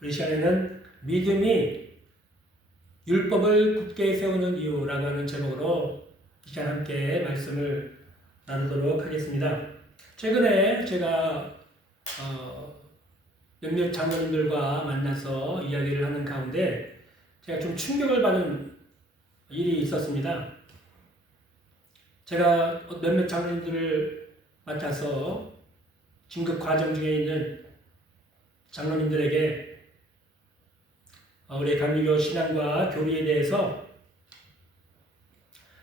우리 시간에는 믿음이 율법을 굳게 세우는 이유라고 하는 제목으로 이 시간 함께 말씀을 나누도록 하겠습니다. 최근에 제가 몇몇 장로님들과 만나서 이야기를 하는 가운데 제가 좀 충격을 받은 일이 있었습니다. 제가 몇몇 장로님들을 맡아서 진급 과정 중에 있는 장로님들에게 우리 감리교 신앙과 교리에 대해서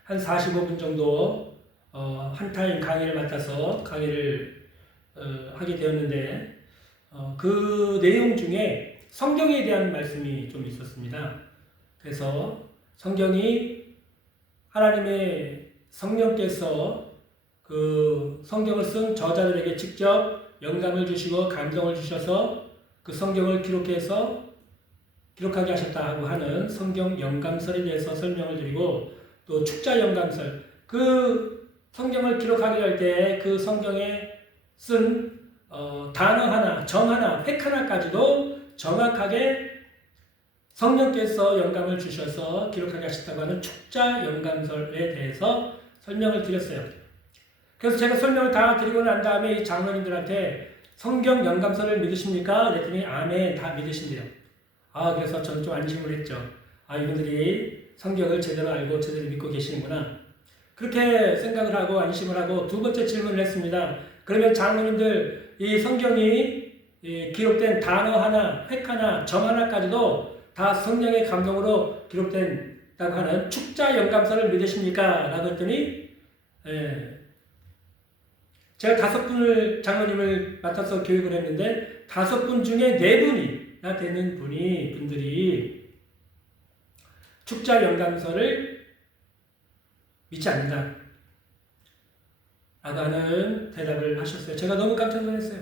한 45분 정도 한 타임 강의를 맡아서 강의를 하게 되었는데 그 내용 중에 성경에 대한 말씀이 좀 있었습니다. 그래서 성경이 하나님의 성령께서 그 성경을 쓴 저자들에게 직접 영감을 주시고 감동을 주셔서 그 성경을 기록하게 하셨다고 하는 성경 영감설에 대해서 설명을 드리고, 또 축자 영감설, 그 성경을 기록하게 할 때 그 성경에 쓴 단어 하나, 점 하나, 획 하나까지도 정확하게 성령께서 영감을 주셔서 기록하게 하셨다고 하는 축자 영감설에 대해서 설명을 드렸어요. 그래서 제가 설명을 다 드리고 난 다음에 이 장로님들한테 성경 영감설을 믿으십니까? 그랬더니 아멘, 다 믿으신대요. 그래서 저는 좀 안심을 했죠. 이분들이 성경을 제대로 알고 제대로 믿고 계시는구나. 그렇게 생각을 하고 안심을 하고 두 번째 질문을 했습니다. 그러면 장로님들, 이 성경이 기록된 단어 하나, 획 하나, 점 하나까지도 다 성령의 감동으로 기록된다고 하는 축자 영감설을 믿으십니까? 라고 했더니 제가 5분을 장로님을 맡아서 교육을 했는데 5분 중에 4분이나 되는 분들이 축자 영감설을 믿지 않는다 라고 하는 대답을 하셨어요. 제가 너무 깜짝 놀랐어요.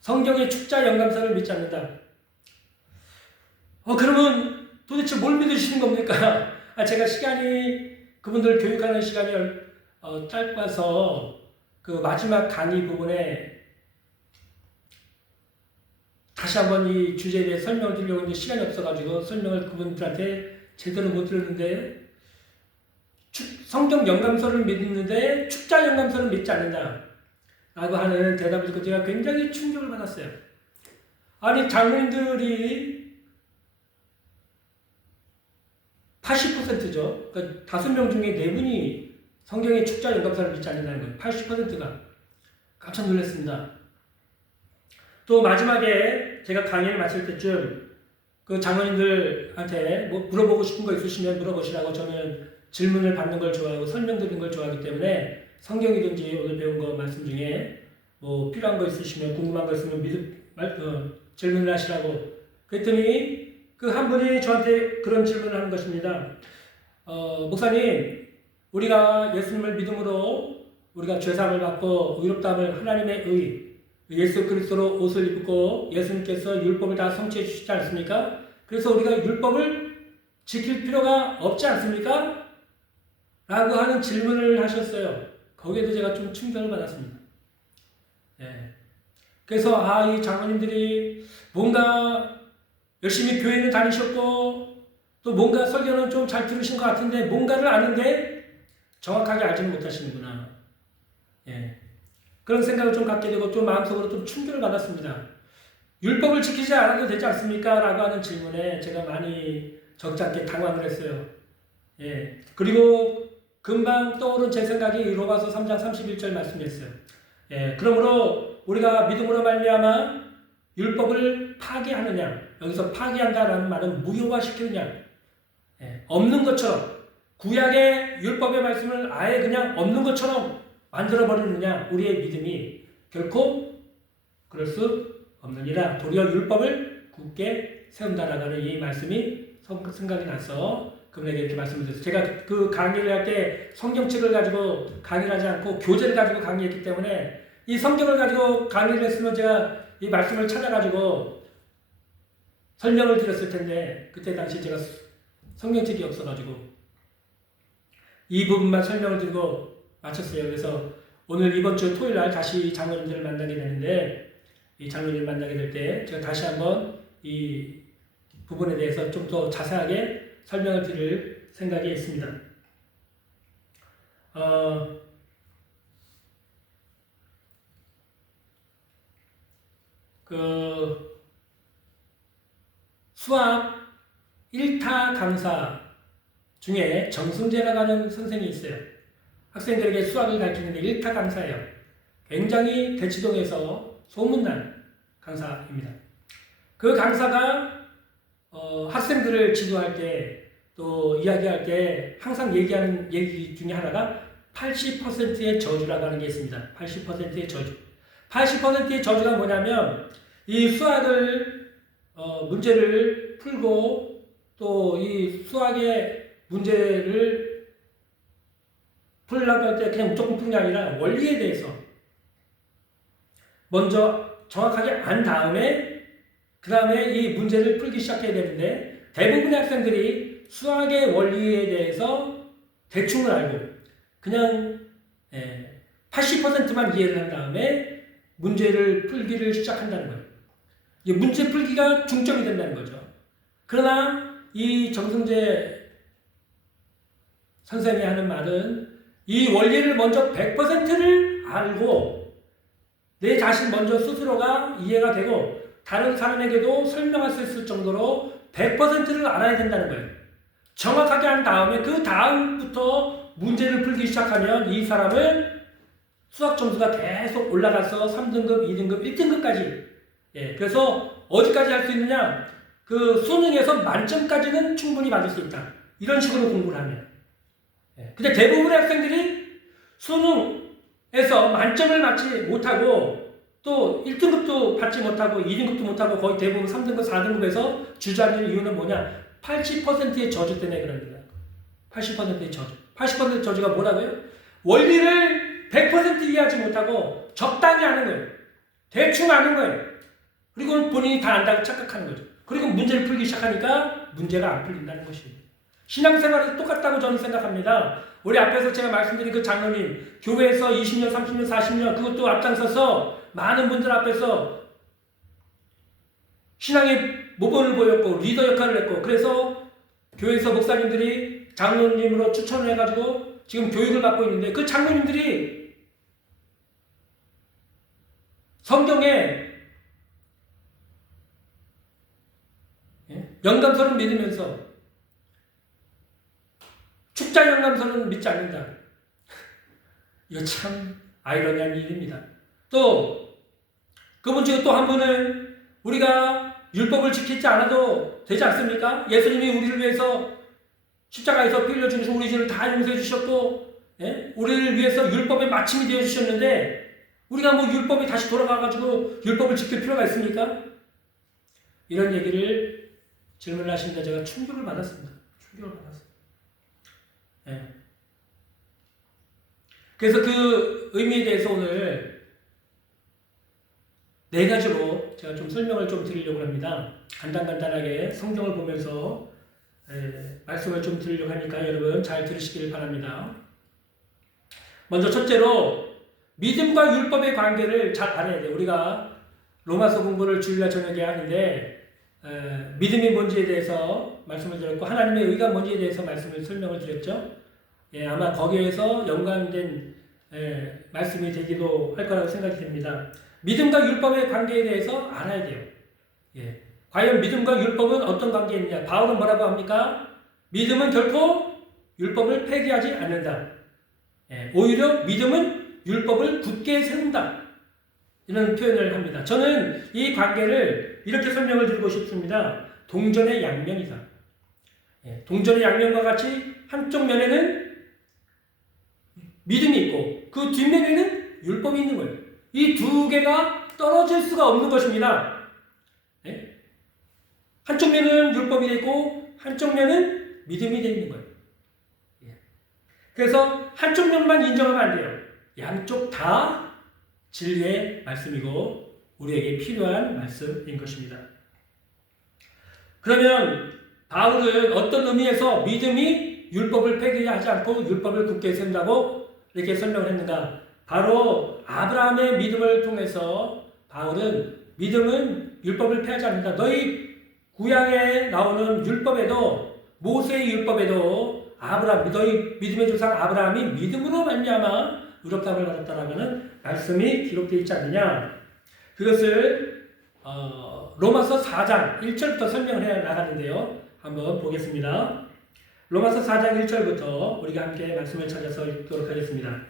성경의 축자 영감설을 믿지 않는다. 그러면 도대체 뭘 믿으시는 겁니까? 제가 시간이, 그분들 교육하는 시간이 짧아서 그 마지막 강의 부분에 다시 한번 이 주제에 대해 설명을 드리려고 했는데 시간이 없어가지고 설명을 그분들한테 제대로 못 드렸는데, 성경 영감설을 믿는데 축자 영감설을 믿지 않는다 라고 하는 대답을 듣고 제가 굉장히 충격을 받았어요. 아니, 장로님들이 80%죠. 그러니까 5명 중에 4분이 성경의 축자 영감설을 믿지 않는다는 거예요. 80%가. 깜짝 놀랐습니다. 또 마지막에 제가 강의를 마칠 때쯤 그 장로님들한테 뭐 물어보고 싶은 거 있으시면 물어보시라고, 저는 질문을 받는 걸 좋아하고 설명드리는 걸 좋아하기 때문에 성경이든지 오늘 배운 거 말씀 중에 뭐 필요한 거 있으시면, 궁금한 거 있으면 질문을 하시라고. 그랬더니 그 한 분이 저한테 그런 질문을 하는 것입니다. 목사님, 우리가 예수님을 믿음으로 우리가 죄사함을 받고 의롭다함을, 하나님의 의, 예수 그리스도로 옷을 입고 예수님께서 율법을 다 성취해 주시지 않습니까? 그래서 우리가 율법을 지킬 필요가 없지 않습니까? 라고 하는 질문을 하셨어요. 거기에도 제가 좀 충격을 받았습니다. 그래서 이 장로님들이 뭔가 열심히 교회는 다니셨고 또 뭔가 설교는 좀 잘 들으신 것 같은데 뭔가를 아는데 정확하게 알지는 못하시는구나. 그런 생각을 좀 갖게 되고 좀 마음속으로 좀 충격을 받았습니다. 율법을 지키지 않아도 되지 않습니까? 라고 하는 질문에 제가 많이 적잖게 당황을 했어요. 그리고 금방 떠오른 제 생각이 로마서 3장 31절 말씀이었어요. 그러므로 우리가 믿음으로 말미암아 율법을 파기하느냐, 여기서 파기한다라는 말은 무효화시키느냐, 없는 것처럼, 구약의 율법의 말씀을 아예 그냥 없는 것처럼 만들어버리느냐, 우리의 믿음이 결코 그럴 수 없느니라. 도리어 율법을 굳게 세운다라고 하는 이 말씀이 생각이 나서 그분에게 이렇게 말씀을 드렸어요. 제가 그 강의를 할 때 성경책을 가지고 강의를 하지 않고 교재를 가지고 강의했기 때문에, 이 성경을 가지고 강의를 했으면 제가 이 말씀을 찾아가지고 설명을 드렸을 텐데, 그때 당시 제가 성경책이 없어가지고 이 부분만 설명을 드리고 마쳤어요. 그래서 오늘 이번 주 토요일 날 다시 장로님들을 만나게 되는데, 이 장로님을 만나게 될 때 제가 다시 한번 이 부분에 대해서 좀 더 자세하게 설명을 드릴 생각이 있습니다. 수학 1타 강사 중에 정승재라고 하는 선생이 있어요. 학생들에게 수학을 가르치는데 1타 강사예요. 굉장히 대치동에서 소문난 강사입니다. 그 강사가 학생들을 지도할 때 또 이야기할 때 항상 얘기하는 얘기 중에 하나가 80%의 저주라고 하는 게 있습니다. 80%의 저주. 80%의 저주가 뭐냐면 이 수학을 문제를 풀고 또 이 수학의 문제를 풀려고 할 때 그냥 무조건 푸는 게 아니라 원리에 대해서 먼저 정확하게 안 다음에 그 다음에 이 문제를 풀기 시작해야 되는데 대부분의 학생들이 수학의 원리에 대해서 대충을 알고 그냥 80%만 이해를 한 다음에 문제를 풀기를 시작한다는 거예요. 문제 풀기가 중점이 된다는 거죠. 그러나 이 정승재 선생이 하는 말은 이 원리를 먼저 100%를 알고 내 자신 먼저 스스로가 이해가 되고 다른 사람에게도 설명할 수 있을 정도로 100%를 알아야 된다는 거예요. 정확하게 한 다음에 그 다음부터 문제를 풀기 시작하면 이 사람은 수학 점수가 계속 올라가서 3등급, 2등급, 1등급까지 그래서 어디까지 할 수 있느냐? 그 수능에서 만점까지는 충분히 받을 수 있다. 이런 식으로 공부를 하면. 근데 대부분의 학생들이 수능에서 만점을 받지 못하고 또 1등급도 받지 못하고 2등급도 못하고 거의 대부분 3등급, 4등급에서 주저하는 이유는 뭐냐? 80%의 저주 때문에 그럽니다. 80%의 저주. 80%의 저주가 뭐라고요? 원리를 100% 이해하지 못하고 적당히 아는 거예요. 대충 아는 거예요. 그리고 본인이 다 안다고 착각하는 거죠. 그리고 문제를 풀기 시작하니까 문제가 안 풀린다는 것입니다. 신앙생활이 똑같다고 저는 생각합니다. 우리 앞에서 제가 말씀드린 그 장로님, 교회에서 20년, 30년, 40년 그것도 앞장서서 많은 분들 앞에서 신앙의 모범을 보였고 리더 역할을 했고 그래서 교회에서 목사님들이 장로님으로 추천을 해가지고 지금 교육을 받고 있는데 그 장로님들이 성경에 영감서를 믿으면서 축자 영감서는 믿지 않는다. 이거 참 아이러니한 일입니다. 또 그분 중에 또 한 분은 우리가 율법을 지키지 않아도 되지 않습니까? 예수님이 우리를 위해서 십자가에서 피 흘려 주셔서 우리 죄를 다 용서해 주셨고 우리를 위해서 율법의 마침이 되어 주셨는데 우리가 뭐 율법이 다시 돌아가가지고 율법을 지킬 필요가 있습니까? 이런 얘기를 질문을 하시는데 제가 충격을 받았습니다. 그래서 그 의미에 대해서 오늘 4가지로 제가 좀 설명을 좀 드리려고 합니다. 간단하게 성경을 보면서 말씀을 좀 드리려고 하니까 여러분 잘 들으시기를 바랍니다. 먼저 첫째로 믿음과 율법의 관계를 잘 알아야 돼요. 우리가 로마서 공부를 주일날 저녁에 하는데 믿음이 뭔지에 대해서 말씀을 드렸고 하나님의 의가 뭔지에 대해서 설명을 드렸죠. 아마 거기에서 연관된 말씀이 되기도 할 거라고 생각이 됩니다. 믿음과 율법의 관계에 대해서 알아야 돼요. 과연 믿음과 율법은 어떤 관계이냐? 바울은 뭐라고 합니까? 믿음은 결코 율법을 폐기하지 않는다. 오히려 믿음은 율법을 굳게 세운다. 이런 표현을 합니다. 저는 이 관계를 이렇게 설명을 드리고 싶습니다. 동전의 양면이다. 동전의 양면과 같이 한쪽 면에는 믿음이 있고 그 뒷면에는 율법이 있는 거예요. 이 두 개가 떨어질 수가 없는 것입니다. 한쪽 면은 율법이 되어 있고 한쪽 면은 믿음이 되어 있는 거예요. 그래서 한쪽 면만 인정하면 안 돼요. 양쪽 다 진리의 말씀이고 우리에게 필요한 말씀인 것입니다. 그러면 바울은 어떤 의미에서 믿음이 율법을 폐기하지 않고 율법을 굳게 세운다고 이렇게 설명을 했는가? 바로 아브라함의 믿음을 통해서 바울은 믿음은 율법을 폐하지 않는다. 너희 구약에 나오는 율법에도 모세의 율법에도 아브라함 너희 믿음의 조상 아브라함이 믿음으로 말미암아 의롭다함을 받았다라는 말씀이 기록되어 있지 않느냐. 그것을 로마서 4장 1절부터 설명을 해 나가는데요. 한번 보겠습니다. 로마서 4장 1절부터 우리가 함께 말씀을 찾아서 읽도록 하겠습니다.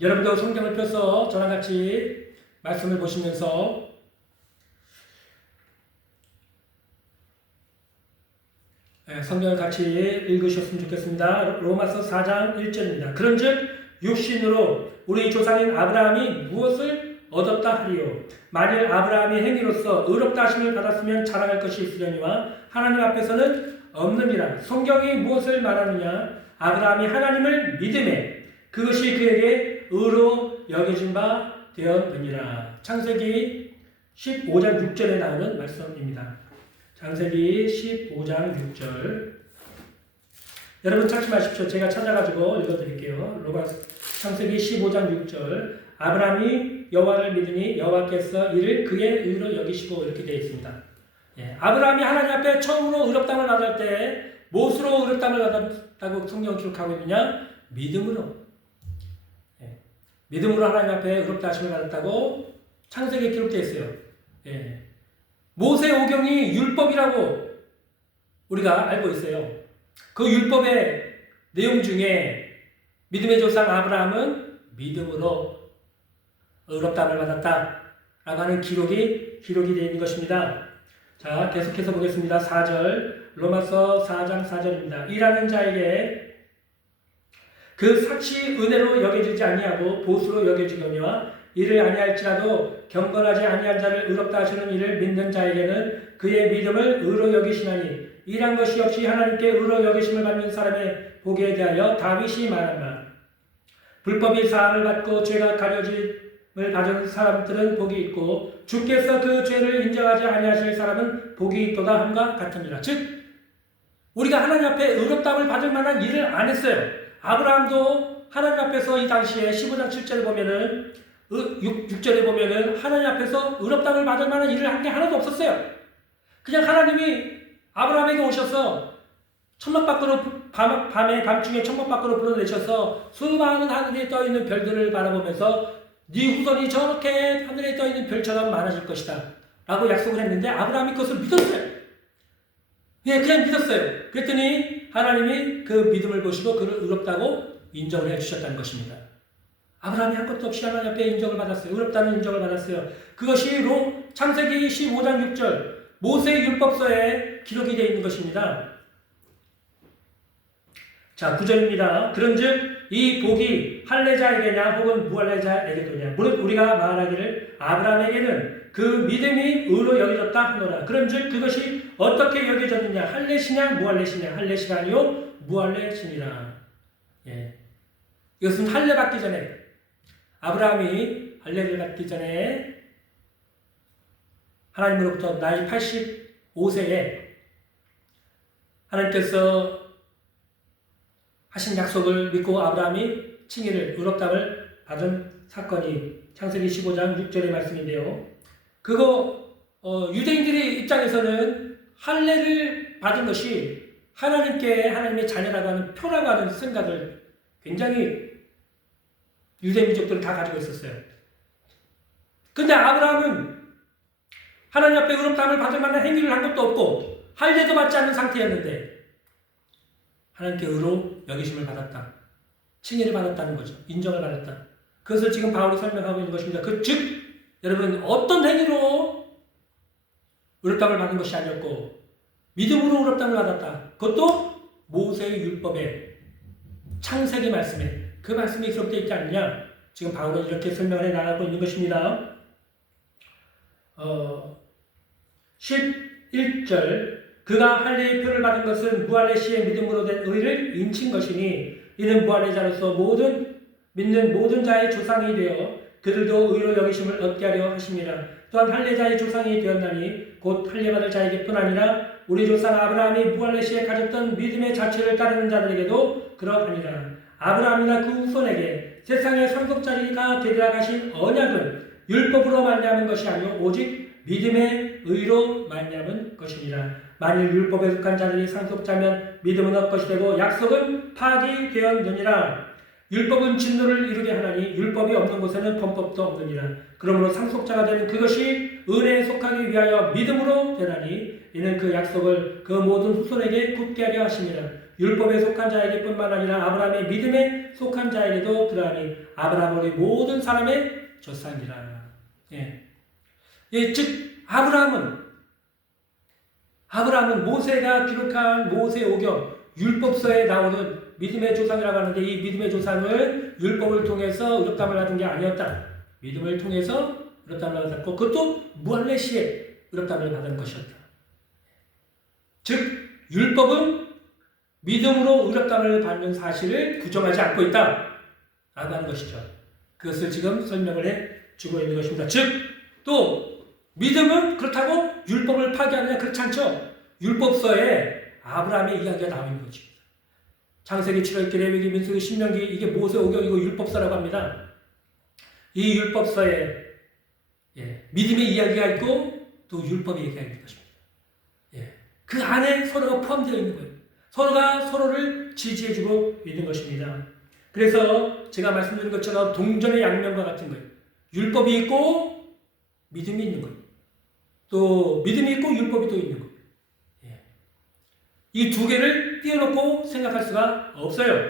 여러분도 성경을 펴서 저랑 같이 말씀을 보시면서 성경을 같이 읽으셨으면 좋겠습니다. 로마서 4장 1절입니다. 그런즉 육신으로 우리 조상인 아브라함이 무엇을 얻었다 하리요. 만일 아브라함이 행위로서 의롭다 하심을 받았으면 자랑할 것이 있으려니와 하나님 앞에서는 없느니라. 성경이 무엇을 말하느냐. 아브라함이 하나님을 믿음에 그것이 그에게 의로 여겨진 바 되었느니라. 창세기 15장 6절에 나오는 말씀입니다. 창세기 15장 6절. 여러분 찾지 마십시오. 제가 찾아가지고 읽어드릴게요. 창세기 15장 6절. 아브라함이 여호와를 믿으니 여호와께서 이를 그의 의로 여기시고 이렇게 되어 있습니다. 아브라함이 하나님 앞에 처음으로 의롭다함을 받을 때 무엇으로 의롭다함을 받았다고 성경 기록하고 있느냐? 믿음으로. 믿음으로 하나님 앞에 의롭다 하심을 받았다고 창세기에 기록되어 있어요. 모세 오경이 율법이라고 우리가 알고 있어요. 그 율법의 내용 중에 믿음의 조상 아브라함은 믿음으로 의롭다함을 받았다라고 하는 기록이 되어 있는 것입니다. 자, 계속해서 보겠습니다. 4절, 로마서 4장 4절입니다. 일하는 자에게 그 삭시 은혜로 여겨지지 아니하고 보수로 여겨지거니와 이를 아니할지라도 경건하지 아니한 자를 의롭다 하시는 이를 믿는 자에게는 그의 믿음을 의로 여기시나니 일한 것이 없이 하나님께 의로 여기심을 받는 사람의 복에 대하여 다윗이 말한 바 불법이 사함을 받고 죄가 가려짐을 받은 사람들은 복이 있고 주께서 그 죄를 인정하지 아니하실 사람은 복이 있도다 함과 같으니라. 즉 우리가 하나님 앞에 의롭다함을 받을 만한 일을 안 했어요. 아브라함도 하나님 앞에서 이 당시에 15장 7절에 보면은 6절에 보면은 하나님 앞에서 의롭다함을 받을 만한 일을 한 게 하나도 없었어요. 그냥 하나님이 아브라함에게 오셔서 천막 밖으로 밤중에 천막 밖으로 불러내셔서 수많은 하늘에 떠 있는 별들을 바라보면서 네 후손이 저렇게 하늘에 떠 있는 별처럼 많아질 것이다 라고 약속을 했는데 아브라함이 그것을 믿었어요. 그냥 믿었어요. 그랬더니 하나님이 그 믿음을 보시고 그를 의롭다고 인정을 해주셨다는 것입니다. 아브라함이 한 것도 없이 하나님 앞에 인정을 받았어요. 의롭다는 인정을 받았어요. 그것이 창세기 15장 6절 모세의 율법서에 기록이 되어 있는 것입니다. 자, 9절입니다. 그런즉 이 복이 할례자에게냐 혹은 무할례자에게도냐. 무릇 우리가 말하기를 아브라함에게는 그 믿음이 의로 여겨졌다 하노라. 그런즉 그것이 어떻게 여겨졌느냐. 할례시냐 무할례시냐. 할례시가 아니요 무할례시니라. 이것은 할례 받기 전에 아브라함이 할례를 받기 전에 하나님으로부터 나이 85세에 하나님께서 하신 약속을 믿고 아브라함이 칭의를 의롭다함을 받은 사건이 창세기 15장 6절의 말씀인데요. 그거 유대인들의 입장에서는 할례를 받은 것이 하나님의 자녀라고 하는 표라고 하는 생각을 굉장히 유대 민족들은 다 가지고 있었어요. 근데 아브라함은 하나님 앞에 의롭다함을 받을 만한 행위를 한 것도 없고 할례도 받지 않는 상태였는데 하나님께 의로 여기심을 받았다. 칭의를 받았다는 거죠. 인정을 받았다. 그것을 지금 바울이 설명하고 있는 것입니다. 즉 여러분 어떤 행위로 의롭다함을 받은 것이 아니었고 믿음으로 의롭다함을 받았다. 그것도 모세의 율법에 창세기 말씀에 그 말씀이 기록되어 있지 않느냐. 지금 바울은 이렇게 설명을 해 나가고 있는 것입니다. 11절 그가 할례의 표를 받은 것은 무할례시의 믿음으로 된 의를 인친 것이니 이는 무할례자로서 믿는 모든 자의 조상이 되어 그들도 의로 여기심을 얻게 하려 하심이라. 또한 할례자의 조상이 되었나니 곧 할례받을 자에게뿐 아니라 우리 조상 아브라함이 무할례시에 가졌던 믿음의 자체를 따르는 자들에게도 그러하니라. 아브라함이나 그 후손에게 세상의 상속자리가 되리라 하신 언약은 율법으로 말미암은 것이 아니요 오직 믿음의 의로 말미암은 것이니라. 만일 율법에 속한 자들이 상속자면 믿음은 헛것이 되고 약속은 파기되었느니라. 율법은 진노를 이루게 하나니 율법이 없는 곳에는 범법도 없느니라. 그러므로 상속자가 되는 그것이 은혜에 속하기 위하여 믿음으로 되나니 이는 그 약속을 그 모든 후손에게 굳게 하려 하심이라. 율법에 속한 자에게뿐만 아니라 아브라함의 믿음에 속한 자에게도 그러하니 아브라함은 우리 모든 사람의 조상이라. 즉 아브라함은 모세가 기록한 모세오경 율법서에 나오는 믿음의 조상이라고 하는데, 이 믿음의 조상은 율법을 통해서 의롭다함을 받은 게 아니었다. 믿음을 통해서 의롭다함을 받았고 그것도 무할례 시에 의롭다함을 받은 것이었다. 즉 율법은 믿음으로 의롭다함을 받는 사실을 부정하지 않고 있다 라고 하는 것이죠. 그것을 지금 설명을 해주고 있는 것입니다. 즉 또 믿음은 그렇다고 율법을 파기하느냐? 그렇지 않죠. 율법서에 아브라함의 이야기가 나와 있는 거죠. 창세기, 출애굽기, 레위기, 민수기, 신명기, 이게 모세오경, 이거 율법서라고 합니다. 이 율법서에 믿음의 이야기가 있고 또 율법의 이야기가 있는 것입니다. 그 안에 서로가 포함되어 있는 거예요. 서로가 서로를 지지해주고 있는 것입니다. 그래서 제가 말씀드린 것처럼 동전의 양면과 같은 거예요. 율법이 있고 믿음이 있는 거예요. 또 믿음이 있고 율법이 또 있는 거예요. 이 두 개를 띄워놓고 생각할 수가 없어요.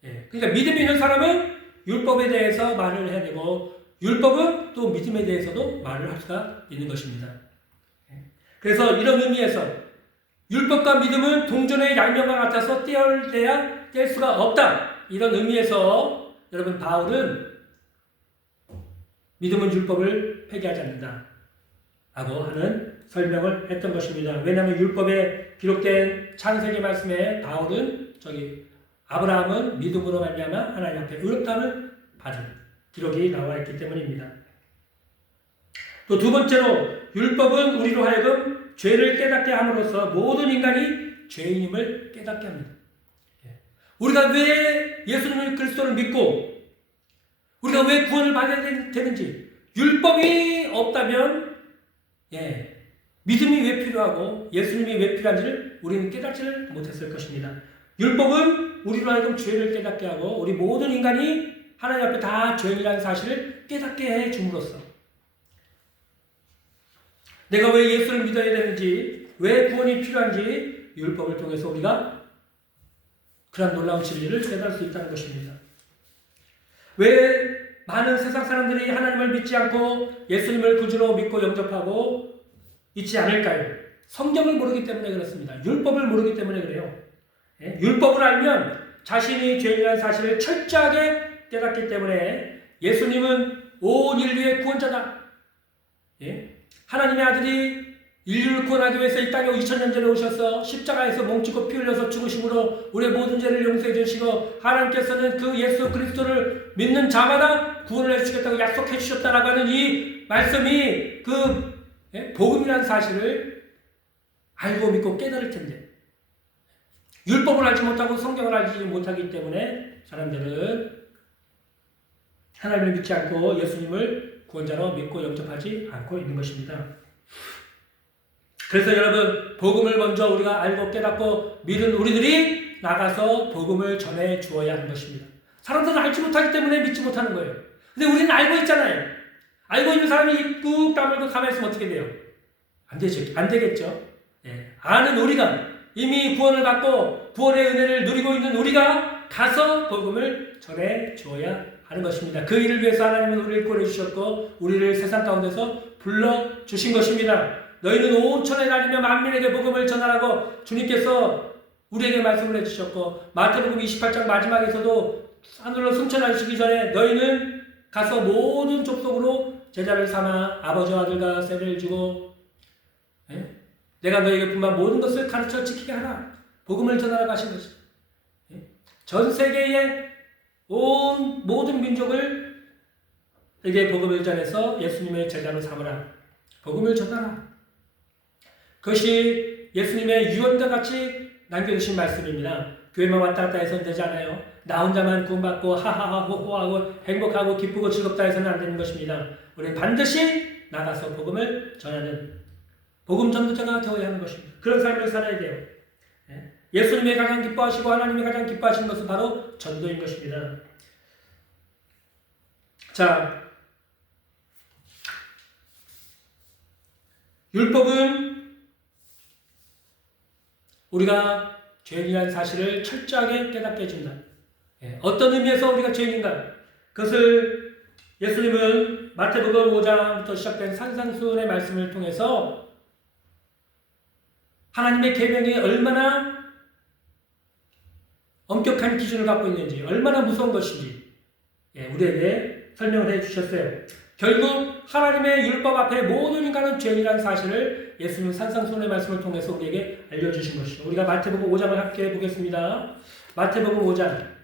그러니까 믿음이 있는 사람은 율법에 대해서 말을 해야 되고 율법은 또 믿음에 대해서도 말을 할 수가 있는 것입니다. 그래서 이런 의미에서 율법과 믿음은 동전의 양면과 같아서 떼어야 뗄 수가 없다. 이런 의미에서 여러분 바울은 믿음은 율법을 폐기하지 않는다 라고 하는 설명을 했던 것입니다. 왜냐하면 율법에 기록된 창세기 말씀에 바울은 아브라함은 믿음으로 말미암아 하나님 앞에 의롭다함을 받은 기록이 나와 있기 때문입니다. 또 두 번째로 율법은 우리로 하여금 죄를 깨닫게 함으로써 모든 인간이 죄인임을 깨닫게 합니다. 우리가 왜 예수님을 그리스도를 믿고 우리가 왜 구원을 받아야 되는지, 율법이 없다면 믿음이 왜 필요하고 예수님이 왜 필요한지를 우리는 깨닫지를 못했을 것입니다. 율법은 우리로 하여금 죄를 깨닫게 하고 우리 모든 인간이 하나님 앞에 다 죄인이라는 사실을 깨닫게 해줌으로써 내가 왜 예수를 믿어야 되는지, 왜 구원이 필요한지 율법을 통해서 우리가 그런 놀라운 진리를 깨달을 수 있다는 것입니다. 왜 많은 세상 사람들이 하나님을 믿지 않고 예수님을 구주로 믿고 영접하고 있지 않을까요? 성경을 모르기 때문에 그렇습니다. 율법을 모르기 때문에 그래요. 율법을 알면 자신이 죄인이라는 사실을 철저하게 깨닫기 때문에 예수님은 온 인류의 구원자다. 하나님의 아들이 인류를 구원하기 위해서 이 땅에 2000년 전에 오셔서 십자가에서 몸짓고 피 흘려서 죽으심으로 우리의 모든 죄를 용서해 주시고 하나님께서는 그 예수 그리스도를 믿는 자마다 구원을 해주시겠다고 약속해 주셨다라고 하는 이 말씀이 그 복음이라는 사실을 알고 믿고 깨달을 텐데 율법을 알지 못하고 성경을 알지 못하기 때문에 사람들은 하나님을 믿지 않고 예수님을 구원자로 믿고 영접하지 않고 있는 것입니다. 그래서 여러분, 복음을 먼저 우리가 알고 깨닫고 믿은 우리들이 나가서 복음을 전해 주어야 하는 것입니다. 사람들은 알지 못하기 때문에 믿지 못하는 거예요. 근데 우리는 알고 있잖아요. 알고 있는 사람이 입 꾹 다물고 가만히 있으면 어떻게 돼요? 안 되겠죠. 아는 우리가 이미 구원을 받고 구원의 은혜를 누리고 있는 우리가 가서 복음을 전해 주어야 하는 것입니다. 그 일을 위해서 하나님은 우리를 구원해 주셨고 우리를 세상 가운데서 불러주신 것입니다. 너희는 온 천에 다니며 만민에게 복음을 전하라고 주님께서 우리에게 말씀을 해주셨고 마태복음 28장 마지막에서도 하늘로 승천하시기 전에 너희는 가서 모든 족속으로 제자를 삼아 아버지와 아들과 세례를 주고 내가 너희에게 분반 모든 것을 가르쳐 지키게 하라. 복음을 전하라고 하신 것입니다. 전 세계의 온 모든 민족을 에게 복음을 전해서 예수님의 제자로 삼으라. 복음을 전하라. 그것이 예수님의 유언과 같이 남겨주신 말씀입니다. 교회만 왔다 갔다 해서는 되지 않아요. 나 혼자만 구원받고 하하하 호호하고 행복하고 기쁘고 즐겁다 해서는 안 되는 것입니다. 우리는 반드시 나가서 복음을 전하는 복음 전도자가 되어야 하는 것입니다. 그런 삶을 살아야 돼요. 예수님이 가장 기뻐하시고 하나님이 가장 기뻐하시는 것은 바로 전도인 것입니다. 자, 율법은 우리가 죄인이라는 사실을 철저하게 깨닫게 해준다. 어떤 의미에서 우리가 죄인인가? 그것을 예수님은 마태복음 5장부터 시작된 산상수훈의 말씀을 통해서 하나님의 계명이 얼마나 엄격한 기준을 갖고 있는지, 얼마나 무서운 것인지 우리에게 설명을 해주셨어요. 결국 하나님의 율법 앞에 모든 인간은 죄인이라는 사실을 예수님 산상수훈의 말씀을 통해서 우리에게 알려주신 것이죠. 우리가 마태복음 5장을 함께 보겠습니다. 마태복음 5장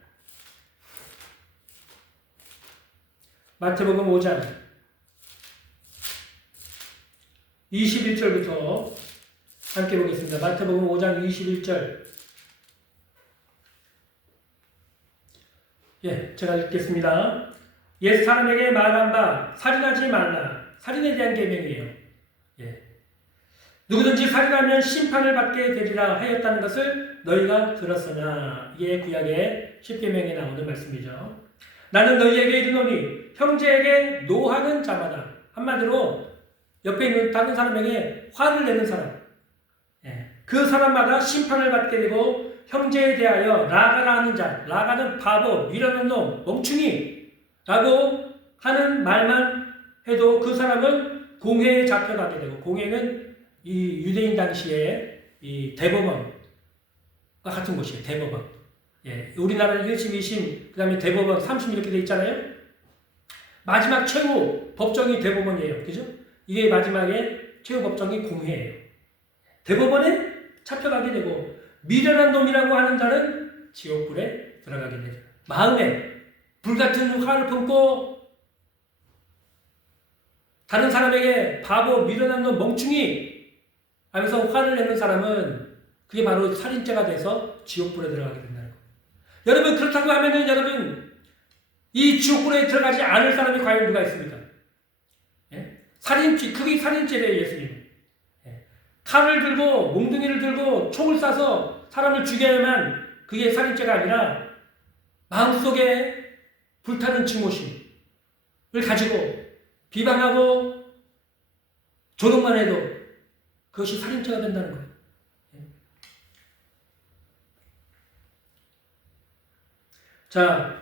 21절부터 함께 보겠습니다. 마태복음 5장 21절. 제가 읽겠습니다. 옛 사람에게 말한 바 살인하지 말라. 살인에 대한 계명이에요. 누구든지 살인하면 심판을 받게 되리라 하였다는 것을 너희가 들었으나, 이게 구약의 10계명에 나오는 말씀이죠. 나는 너희에게 이르노니 형제에게 노하는 자마다, 한마디로 옆에 있는 다른 사람에게 화를 내는 사람, 그 사람마다 심판을 받게 되고, 형제에 대하여 라가라 하는 자, 라가는 바보, 미련한 놈, 멍충이 라고 하는 말만 해도 그 사람은 공회에 잡혀가게 되고, 공회는 이 유대인 당시에 이 대법원과 같은 곳이에요. 대법원. 우리나라는 1심, 2심, 그 다음에 대법원, 3심 이렇게 돼 있잖아요. 마지막 최고 법정이 대법원이에요. 그죠? 이게 마지막에 최고 법정이 공회예요. 대법원에 잡혀가게 되고, 미련한 놈이라고 하는 자는 지옥불에 들어가게 되죠. 마음에 불같은 화를 품고 다른 사람에게 바보, 미련한 놈, 멍충이 하면서 화를 내는 사람은 그게 바로 살인죄가 돼서 지옥불에 들어가게 된다는 거예요. 여러분, 그렇다고 하면은 여러분, 이 지옥불에 들어가지 않을 사람이 과연 누가 있습니까? 살인죄, 그게 살인죄래요, 예수님. 칼을 들고 몽둥이를 들고 총을 쏴서 사람을 죽여야만 그게 살인죄가 아니라 마음속에 불타는 증오심을 가지고 비방하고 조롱만 해도 그것이 살인죄가 된다는 거예요. 자,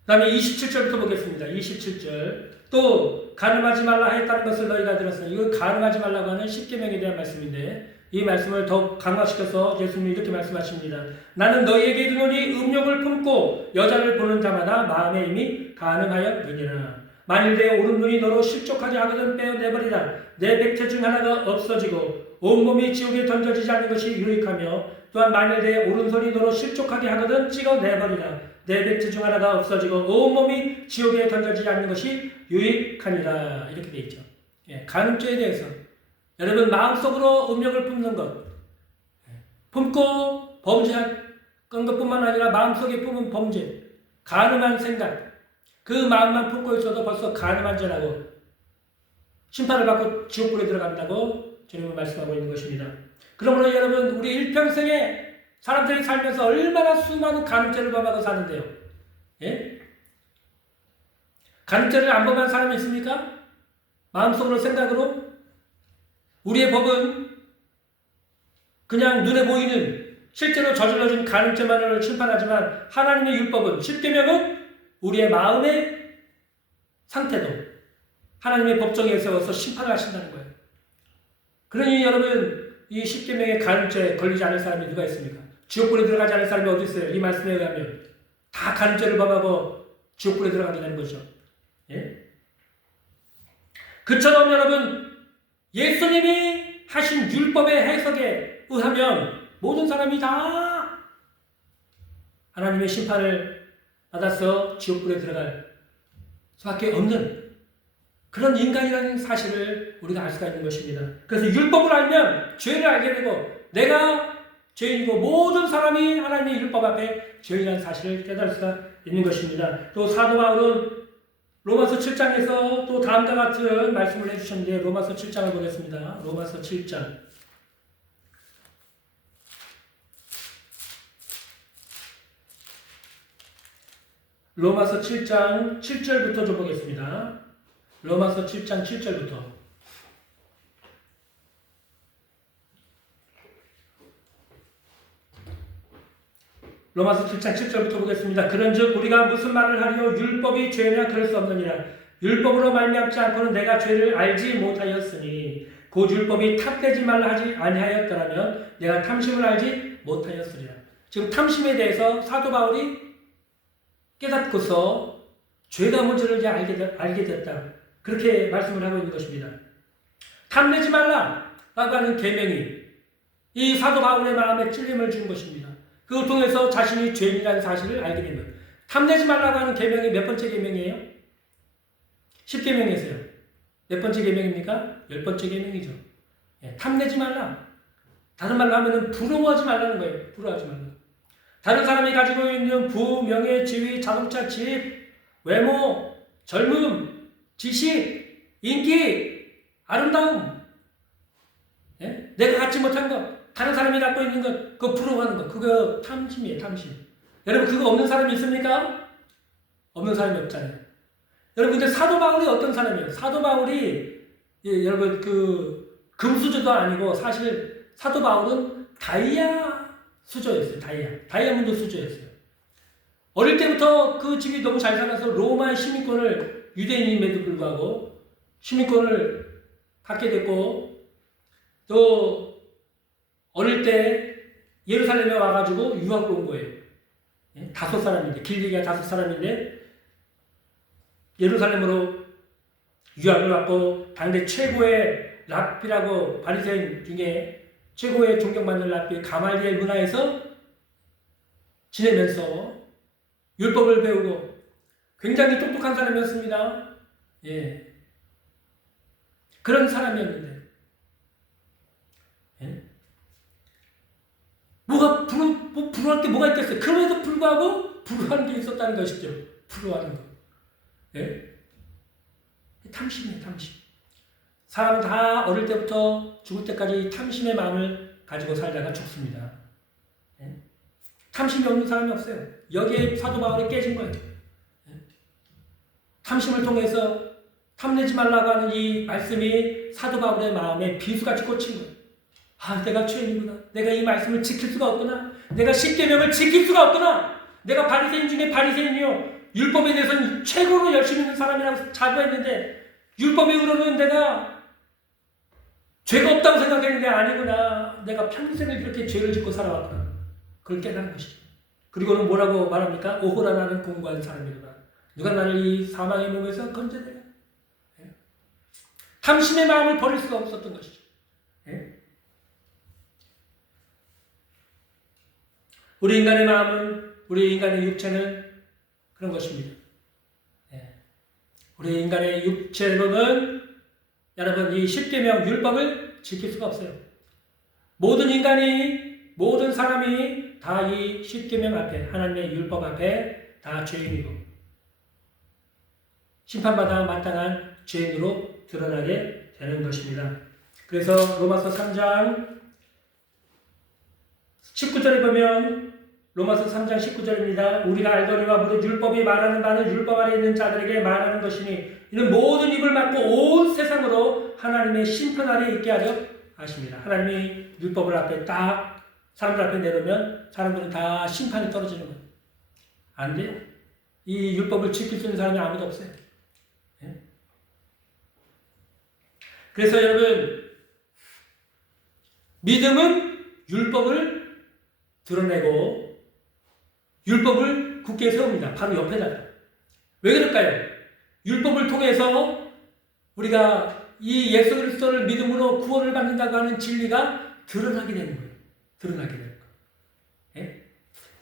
그 다음에 27절부터 보겠습니다. 27절. 또 간음하지 말라 했다는 것을 너희가 들었으니, 이거 간음하지 말라고 하는 10계명에 대한 말씀인데, 이 말씀을 더욱 강화시켜서 예수님이 이렇게 말씀하십니다. 나는 너희에게 이르노니 음욕을 품고 여자를 보는 자마다 마음에 이미 간음하였느니라. 만일 내 오른눈이 너로 실족하게 하거든 빼어내버리라. 내 백태 중 하나가 없어지고 온몸이 지옥에 던져지지 않는 것이 유익하며, 또한 만일 내 오른손이 너로 실족하게 하거든 찍어내버리라. 내 백태 중 하나가 없어지고 온몸이 지옥에 던져지지 않는 것이 유익하니라. 이렇게 되어 있죠. 간음죄에 대해서 여러분, 마음속으로 음욕을 품는 것, 품고 범죄한 것뿐만 아니라 마음속에 품은 범죄, 간음한 생각, 그 마음만 품고 있어도 벌써 간음한 죄라고 심판을 받고 지옥불에 들어간다고 주님은 말씀하고 있는 것입니다. 그러므로 여러분, 우리 일평생에 사람들이 살면서 얼마나 수많은 간음죄를 범하고 사는데요. 간음죄를 안 범한 사람이 있습니까? 마음속으로 생각으로? 우리의 법은 그냥 눈에 보이는 실제로 저질러진 간음죄만을 심판하지만, 하나님의 율법은, 10계명은 우리의 마음의 상태도 하나님의 법정에 세워서 심판을 하신다는 거예요. 그러니 여러분, 이 10계명의 간음죄에 걸리지 않을 사람이 누가 있습니까? 지옥불에 들어가지 않을 사람이 어디 있어요? 이 말씀에 의하면 다 간음죄를 범하고 지옥불에 들어가게 되는 거죠. 그처럼 여러분, 예수님이 하신 율법의 해석에 의하면 모든 사람이 다 하나님의 심판을 받아서 지옥불에 들어갈 수밖에 없는 그런 인간이라는 사실을 우리가 알 수가 있는 것입니다. 그래서 율법을 알면 죄를 알게 되고, 내가 죄인이고 모든 사람이 하나님의 율법 앞에 죄인이라는 사실을 깨달을 수가 있는 것입니다. 또 사도 바울은 로마서 7장에서 또 다음과 같은 말씀을 해주셨는데 로마서 7장을 보겠습니다. 로마서 7장 로마서 7장 7절부터 좀 보겠습니다. 로마서 7장 7절부터 로마서 7장 7절부터 보겠습니다. 그런즉 우리가 무슨 말을 하리요? 율법이 죄냐? 그럴 수 없느니라. 율법으로 말미암지 않고는 내가 죄를 알지 못하였으니 곧 율법이 탐내지 말라 하지 아니하였더라면 내가 탐심을 알지 못하였으리라. 지금 탐심에 대해서 사도 바울이 깨닫고서 죄가 뭔지를 이제 알게 됐다. 그렇게 말씀을 하고 있는 것입니다. 탐내지 말라라고 하는 계명이 이 사도 바울의 마음에 찔림을 준 것입니다. 그걸 통해서 자신이 죄인이라는 사실을 알게 된 거예요. 탐내지 말라고 하는 계명이 몇 번째 계명이에요? 10계명이었어요. 몇 번째 계명입니까? 10번째 계명이죠. 예, 탐내지 말라. 다른 말로 하면은 부러워하지 말라는 거예요. 부러워하지 말라. 다른 사람이 가지고 있는 부, 명예, 지위, 자동차, 집, 외모, 젊음, 지식, 인기, 아름다움, 예? 내가 갖지 못한 것, 다른 사람이 갖고 있는 것, 그거 부러워하는 것, 그거 탐심이에요, 탐심. 여러분, 그거 없는 사람이 있습니까? 없는 사람이 없잖아요. 여러분, 근데 사도 바울이 어떤 사람이에요? 사도 바울이, 예, 여러분, 금수저도 아니고, 사실, 사도 바울은 다이아 수저였어요, 다이아몬드 수저였어요. 어릴 때부터 그 집이 너무 잘 살아서 로마의 시민권을, 유대인임에도 불구하고, 시민권을 갖게 됐고, 또, 어릴 때 예루살렘에 와가지고 유학을 온 거예요. 5사람인데, 길리기가 5사람인데, 예루살렘으로 유학을 왔고, 당대 최고의 랍비라고 바리새인 중에 최고의 존경받는 랍비 가말리엘 문화에서 지내면서 율법을 배우고 굉장히 똑똑한 사람이었습니다. 예. 그런 사람이었는데, 예? 부러워할 게 뭐가 있겠어요? 그럼에도 불구하고 부러워하는 게 있었다는 것이죠. 부러워하는 거. 예? 탐심이에요, 탐심. 사람은 다 어릴 때부터 죽을 때까지 탐심의 마음을 가지고 살다가 죽습니다. 예? 탐심이 없는 사람이 없어요. 여기에 사도 바울이 깨진 거예요. 예? 탐심을 통해서 탐내지 말라고 하는 이 말씀이 사도 바울의 마음에 비수같이 꽂힌 거예요. 아, 내가 죄인이구나. 내가 이 말씀을 지킬 수가 없구나. 내가 십계명을 지킬 수가 없구나. 내가 바리새인 중에 바리새인이요. 율법에 대해서는 최고로 열심히 있는 사람이라고 자부했는데 율법에 의로는 내가 죄가 없다고 생각했는데 아니구나. 내가 평생을 이렇게 죄를 짓고 살아왔구나. 그걸 깨달은 것이죠. 그리고는 뭐라고 말합니까? 오호라 나는 공고한 사람이구나. 누가 나를 이 사망의 몸에서 건져내라. 예? 탐심의 마음을 버릴 수가 없었던 것이죠. 예? 우리 인간의 마음은, 우리 인간의 육체는 그런 것입니다. 예. 우리 인간의 육체로는 여러분 이 십계명 율법을 지킬 수가 없어요. 모든 인간이, 모든 사람이 다 이 십계명 앞에, 하나님의 율법 앞에 다 죄인이고 심판받아 마땅한 죄인으로 드러나게 되는 것입니다. 그래서 로마서 3장 19절에 보면 로마서 3장 19절입니다. 우리가 알거니와 무릇 율법이 말하는 바는 율법 아래 있는 자들에게 말하는 것이니 이는 모든 입을 막고 온 세상으로 하나님의 심판 아래 있게 하려 하십니다. 하나님이 율법을 앞에 딱 사람들 앞에 내놓으면 사람들은 다 심판이 떨어지는 거예요. 안 돼요. 이 율법을 지킬 수 있는 사람이 아무도 없어요. 예? 그래서 여러분 믿음은 율법을 드러내고 율법을 굳게 세웁니다. 바로 옆에다가. 왜 그럴까요? 율법을 통해서 우리가 이 예수 그리스도를 믿음으로 구원을 받는다고 하는 진리가 드러나게 되는 거예요. 드러나게 되는 거예요. 예?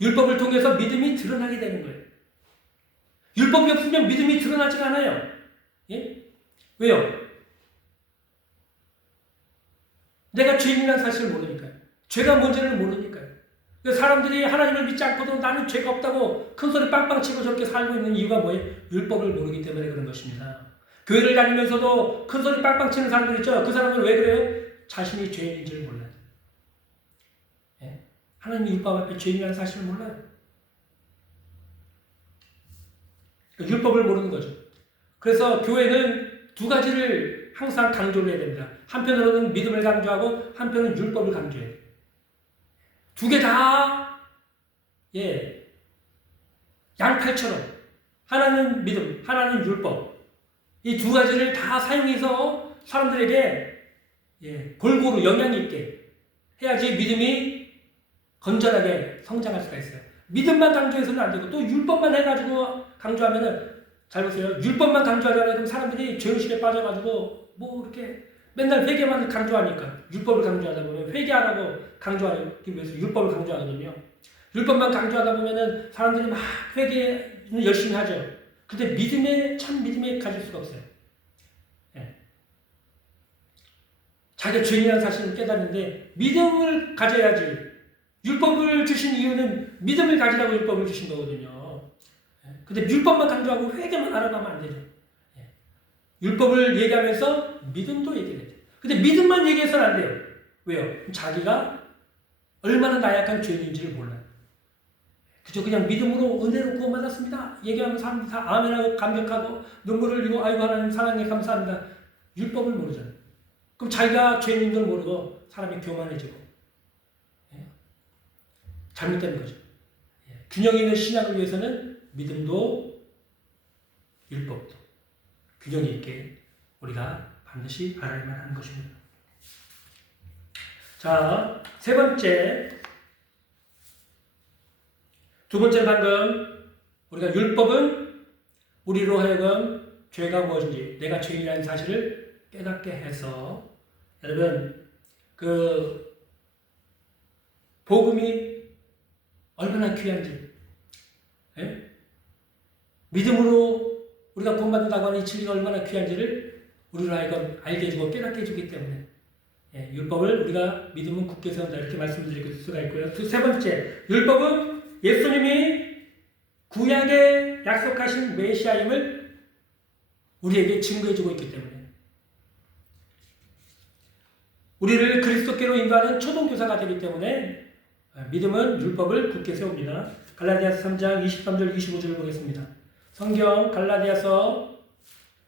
율법을 통해서 믿음이 드러나게 되는 거예요. 율법이 없으면 믿음이 드러나지가 않아요. 예? 왜요? 내가 죄인이라는 사실을 모르니까요. 죄가 뭔지를 모르니까요. 사람들이 하나님을 믿지 않고도 나는 죄가 없다고 큰소리 빵빵 치고 저렇게 살고 있는 이유가 뭐예요? 율법을 모르기 때문에 그런 것입니다. 교회를 다니면서도 큰소리 빵빵 치는 사람들 있죠? 그 사람들 왜 그래요? 자신이 죄인인지를 몰라요. 예? 하나님 율법 앞에 죄인이라는 사실을 몰라요. 그러니까 율법을 모르는 거죠. 그래서 교회는 두 가지를 항상 강조를 해야 됩니다. 한편으로는 믿음을 강조하고 한편은 율법을 강조해야 돼요. 두 개 다, 양팔처럼. 하나는 믿음, 하나는 율법. 이 두 가지를 다 사용해서 사람들에게, 골고루 영향 있게 해야지 믿음이 건전하게 성장할 수가 있어요. 믿음만 강조해서는 안 되고, 또 율법만 해가지고 강조하면은, 잘 보세요. 율법만 강조하잖아요. 그럼 사람들이 죄의식에 빠져가지고, 이렇게 맨날 회개만 강조하니까 율법을 강조하다 보면 회개하라고 강조하기 위해서 율법을 강조하거든요. 율법만 강조하다 보면은 사람들이 막 회개 열심히 하죠. 근데 참 믿음에 가질 수가 없어요. 자기가 죄인이라는 사실을 깨닫는데 믿음을 가져야지. 율법을 주신 이유는 믿음을 가지라고 율법을 주신 거거든요. 근데 율법만 강조하고 회개만 하라고 하면 안 되죠. 율법을 얘기하면서 믿음도 얘기해야 돼요. 근데 믿음만 얘기해서는 안 돼요. 왜요? 자기가 얼마나 나약한 죄인인지를 몰라요. 그냥 믿음으로 은혜로 구원받았습니다. 얘기하면 사람들이 다 아멘하고 감격하고 눈물을 흘리고 아이고 하나님 사랑해 감사합니다. 율법을 모르잖아요. 그럼 자기가 죄인인 걸 모르고 사람이 교만해지고 잘못된 거죠. 균형 있는 신앙을 위해서는 믿음도 율법도 균형 있게 우리가 반드시 알아야만 하는 것입니다. 자, 세 번째. 두 번째는 방금 우리가 율법은 우리로 하여금 죄가 무엇인지 내가 죄인이라는 사실을 깨닫게 해서 여러분 그 복음이 얼마나 귀한지 믿음으로 우리가 구원받는다고 하는 이 진리가 얼마나 귀한지를 우리로 하여금 알게 해주고 깨닫게 해주기 때문에 율법을 우리가 믿음은 굳게 세운다 이렇게 말씀드릴 수가 있고요. 세 번째, 율법은 예수님이 구약에 약속하신 메시아임을 우리에게 증거해주고 있기 때문에 우리를 그리스도께로 인도하는 초등교사가 되기 때문에 믿음은 율법을 굳게 세웁니다. 갈라디아서 3장 23절 25절을 보겠습니다. 성경 갈라디아서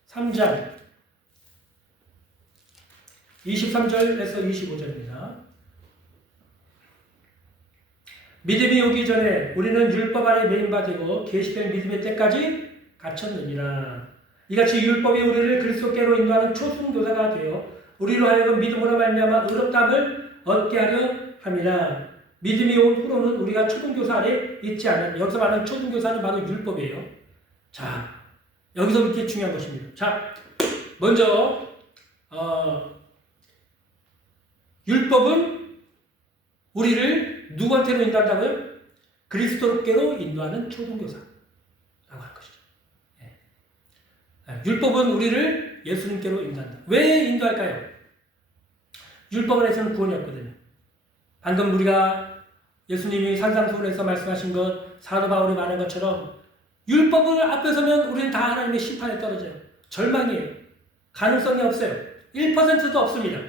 3장 23절에서 25절입니다. 믿음이 오기 전에 우리는 율법 아래 매인받고 계시된 믿음의 때까지 갇혔느니라. 이같이 율법이 우리를 그리스도께로 인도하는 초승교사가 되어 우리로 하여금 믿음으로 말미암아 의롭다함을 얻게 하려 함이라. 믿음이 온 후로는 우리가 초등교사 아래 있지 않은, 여기서 말하는 초등교사는 바로 율법이에요. 자, 여기서 이렇게 중요한 것입니다. 자, 먼저 율법은 우리를 누구한테로 인도한다고요? 그리스도께로 인도하는 초등교사라고 할 것이죠. 율법은 우리를 예수님께로 인도한다. 왜 인도할까요? 율법 안에서는 구원이 없거든요. 방금 우리가 예수님이 산상수훈에서 말씀하신 것, 사도 바울이 말한 것처럼 율법을 앞에 서면 우리는 다 하나님의 심판에 떨어져요. 절망이에요. 가능성이 없어요. 1%도 없습니다.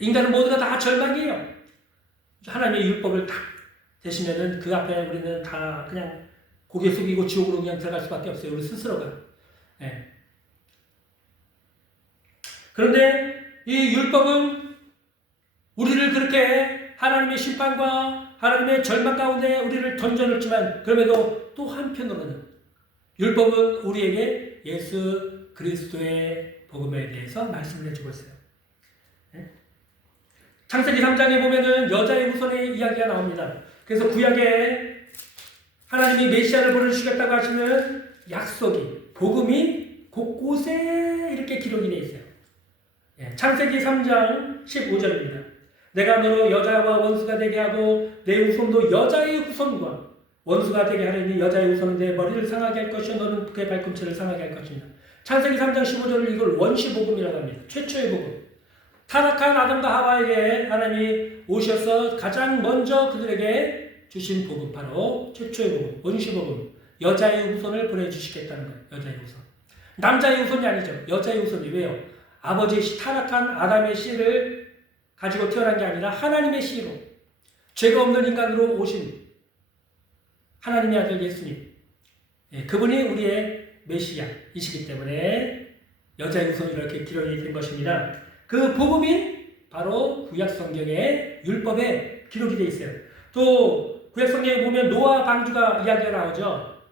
인간은 모두가 다 절망이에요. 하나님의 율법을 딱 대시면은 그 앞에 우리는 다 그냥 고개 숙이고 지옥으로 그냥 들어갈 수밖에 없어요. 우리 스스로가. 그런데 이 율법은 우리를 그렇게 하나님의 심판과 하나님의 절망 가운데 우리를 던져놓지만 그럼에도 또 한편으로는 율법은 우리에게 예수 그리스도의 복음에 대해서 말씀을 해주고 있어요. 창세기 3장에 보면은 여자의 후손의 이야기가 나옵니다. 그래서 구약에 하나님이 메시아를 보내주시겠다고 하시는 약속이, 복음이 곳곳에 이렇게 기록이 되어 있어요. 창세기 3장 15절입니다. 내가 너로 여자와 원수가 되게 하고 내 후손도 여자의 후손과 원수가 되게 하려니 여자의 후손은 내 머리를 상하게 할 것이요 너는 그의 발꿈치를 상하게 할 것이니라. 창세기 3장 15절을 이걸 원시복음이라고 합니다. 최초의 복음. 타락한 아담과 하와에게 하나님이 오셔서 가장 먼저 그들에게 주신 복음, 바로 최초의 복음, 원시복음, 여자의 후손을 보내주시겠다는 거예요. 여자의 후손. 남자의 후손이 아니죠. 여자의 후손이. 왜요? 아버지의 타락한 아담의 씨를 가지고 태어난 게 아니라 하나님의 씨로, 죄가 없는 인간으로 오신 하나님의 아들 예수님, 그분이 우리의 메시아이시기 때문에 여자의 후손이 이렇게 기록이 된 것입니다. 그 복음이 바로 구약 성경의 율법에 기록이 되어 있어요. 또 구약 성경에 보면 노아 방주가 이야기가 나오죠.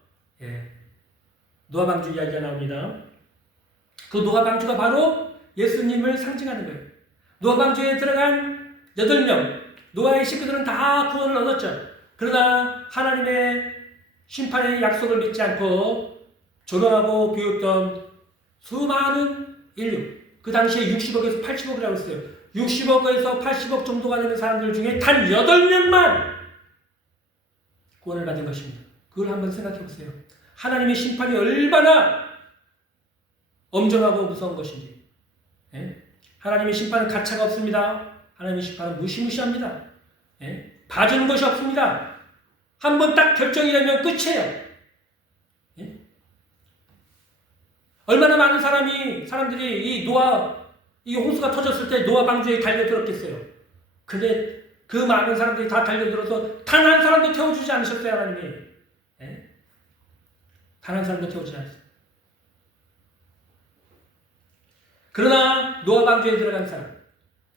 노아 방주 이야기가 나옵니다. 그 노아 방주가 바로 예수님을 상징하는 거예요. 노아 방주에 들어간 8명, 노아의 식구들은 다 구원을 얻었죠. 그러나 하나님의 심판의 약속을 믿지 않고 조롱하고 비웃던 수많은 인류, 그 당시에 60억에서 80억이라고 했어요. 60억에서 80억 정도가 되는 사람들 중에 단 8명만 구원을 받은 것입니다. 그걸 한번 생각해 보세요. 하나님의 심판이 얼마나 엄정하고 무서운 것인지. 하나님의 심판은 가차가 없습니다. 하나님의 심판은 무시무시합니다. 봐주는 것이 없습니다. 한번 딱 결정이 되면 끝이에요. 얼마나 많은 사람들이 이 홍수가 터졌을 때 노아 방주에 달려들었겠어요. 근데 그 많은 사람들이 다 달려들어서 단 한 사람도 태워주지 않으셨어요, 하나님이. 단 한 사람도 태워주지 않았어요. 그러나 노아 방주에 들어간 사람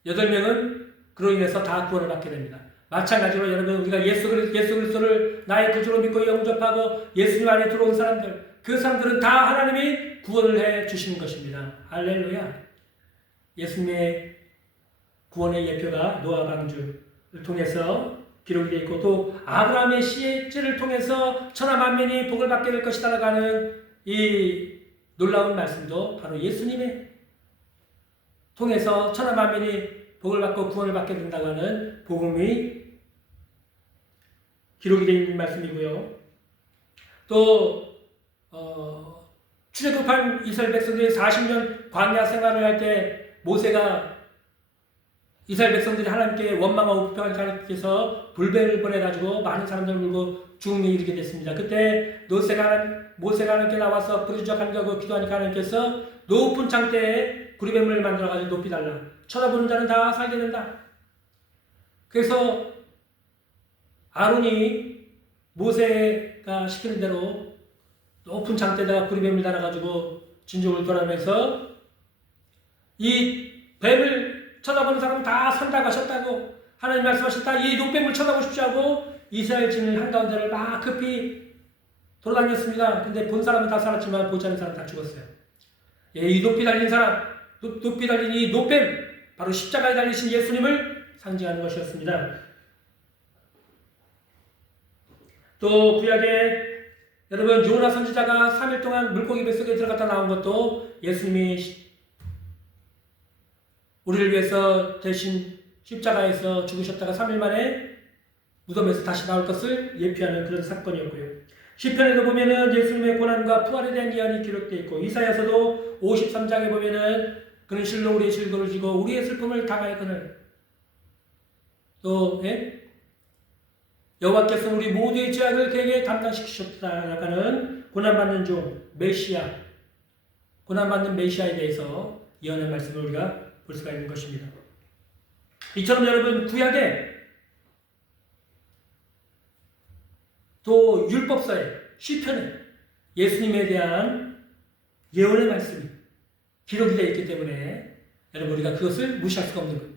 8명은 그로 인해서 다 구원을 받게 됩니다. 마찬가지로 여러분, 우리가 예수 그리스도를 나의 구주로 믿고 영접하고 예수님 안에 들어온 사람들, 그 사람들은 다 하나님이 구원을 해 주시는 것입니다. 할렐루야. 예수님의 구원의 예표가 노아 방주를 통해서 기록이 되어 있고, 또 아브라함의 씨를 통해서 천하 만민이 복을 받게 될 것이다라고 하는 이 놀라운 말씀도 바로 예수님의 통해서 천하 만민이 복을 받고 구원을 받게 된다고 하는 복음이 기록이 되어 있는 말씀이고요. 또 출애굽한 이스라엘 백성들이 40년 광야 생활을 할 때 모세가 이스라엘 백성들이 하나님께 원망하고 불평하니까 하나님께서 불뱀을 보내가지고 많은 사람들을 물고 죽음에 이르게 됐습니다. 그때 모세가 하나님께 나와서 부르짖어간다고 기도하니까 하나님께서 높은 창대에 구리뱀을 만들어가지고 높이 달라. 쳐다보는 자는 다 살게 된다. 그래서 아론이 모세가 시키는 대로 높은 창대에다가 구리뱀을 달아가지고 진족을 돌아면서 이 뱀을 쳐다보는 사람은 다 산다고 하셨다고 하나님 말씀하셨다. 이 녹뱀을 쳐다보십시오 하고 이스라엘 진을 한가운데를 막 급히 돌아다녔습니다. 근데 본 사람은 다 살았지만 보지 않은 사람은 다 죽었어요. 이 높이 달린 사람, 높이 달린 이 녹뱀, 바로 십자가에 달리신 예수님을 상징하는 것이었습니다. 또 구약에 여러분 요나 선지자가 3일 동안 물고기 뱃속에 들어갔다 나온 것도 예수님이 우리를 위해서 대신 십자가에서 죽으셨다가 3일 만에 무덤에서 다시 나올 것을 예표하는 그런 사건이었고요. 시편에도 보면은 예수님의 고난과 부활에 대한 예언이 기록되어 있고, 이사야서도 53장에 보면은 그는 실로 우리의 질고를 지고 우리의 슬픔을 당하였거늘. 또 여호와께서 우리 모두의 죄악을 그에게 담당시키셨다라고 하는 고난받는 종 메시아, 고난받는 메시아에 대해서 예언한 말씀을 우리가 볼 수가 있는 것입니다. 이처럼 여러분 구약에 또 율법서에 시편에 예수님에 대한 예언의 말씀이 기록이 되어 있기 때문에 여러분 우리가 그것을 무시할 수가 없는 거예요.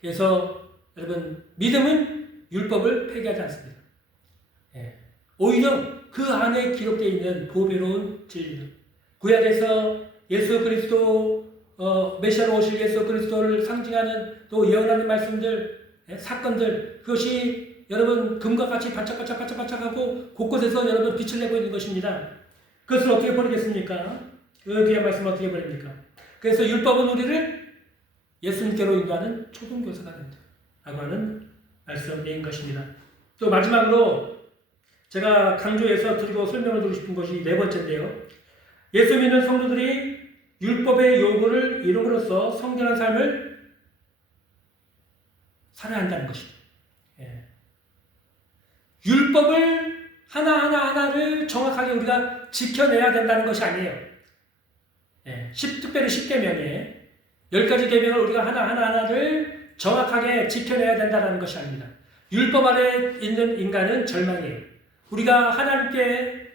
그래서 여러분 믿음은 율법을 폐기하지 않습니다. 오히려 그 안에 기록되어 있는 보배로운 진리들, 구약에서 예수 그리스도 메시아로 오실 예수 그리스도를 상징하는 또 예언하는 말씀들, 사건들, 그것이 여러분 금과 같이 반짝반짝하고 곳곳에서 여러분 빛을 내고 있는 것입니다. 그것을 어떻게 버리겠습니까? 그 귀한 말씀을 어떻게 버립니까? 그래서 율법은 우리를 예수님께로 인도하는 초등교사가 된다 라고 하는 말씀인 것입니다. 또 마지막으로 제가 강조해서 드리고 설명을 드리고 싶은 것이 4번째인데요. 예수 믿는 성도들이 율법의 요구를 이룸으로써 성결한 삶을 살아야 한다는 것이죠. 율법을 하나하나를 정확하게 우리가 지켜내야 된다는 것이 아니에요. 예, 특별히 10계명에 10가지 계명을 우리가 하나하나를 정확하게 지켜내야 된다는 것이 아닙니다. 율법 아래 있는 인간은 절망이에요. 우리가 하나님께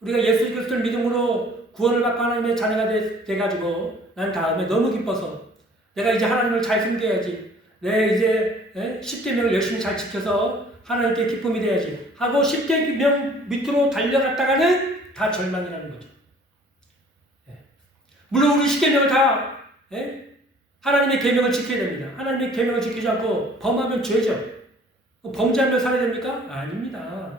우리가 예수 그리스도를 믿음으로 구원을 받고 하나님의 자녀가 돼가지고 난 다음에 너무 기뻐서 내가 이제 하나님을 잘 섬겨야지. 내 이제 10계명을 열심히 잘 지켜서 하나님께 기쁨이 돼야지 하고 10계명 밑으로 달려갔다가는 다 절망이라는 거죠. 물론 우리 10계명을 다 하나님의 계명을 지켜야 됩니다. 하나님의 계명을 지키지 않고 범하면 죄죠. 범죄하며 살아야 됩니까? 아닙니다.